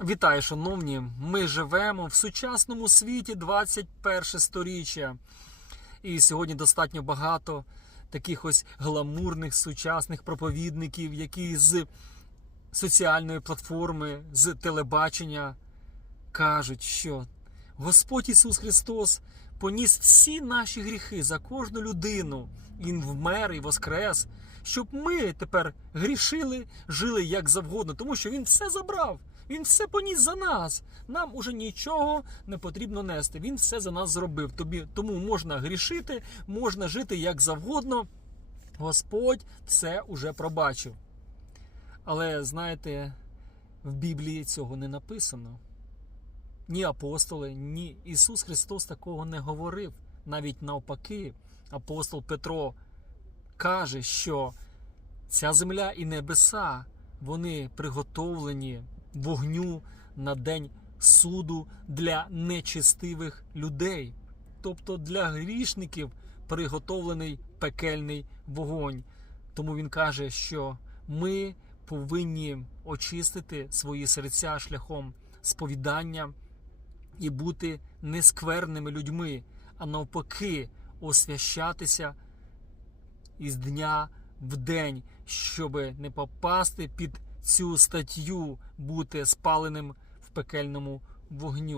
Вітаю, шановні! Ми живемо в сучасному світі 21 сторіччя. І сьогодні достатньо багато таких ось гламурних сучасних проповідників, які з соціальної платформи, з телебачення кажуть, що Господь Ісус Христос поніс всі наші гріхи за кожну людину. Він вмер і воскрес, щоб ми тепер грішили, жили як завгодно, тому що Він все забрав. Він все поніс за нас. Нам уже нічого не потрібно нести. Він все за нас зробив. Тобі тому можна грішити, можна жити як завгодно. Господь все уже пробачив. Але знаєте, в Біблії цього не написано. Ні апостоли, ні Ісус Христос такого не говорив. Навіть навпаки, апостол Петро каже, що ця земля і небеса вони приготовлені вогню на день суду для нечестивих людей, тобто для грішників приготовлений пекельний вогонь. Тому він каже, що ми повинні очистити свої серця шляхом сповідання і бути нескверними людьми, а навпаки, освящатися із дня в день, щоб не попасти під цю статтю, бути спаленим в пекельному вогню.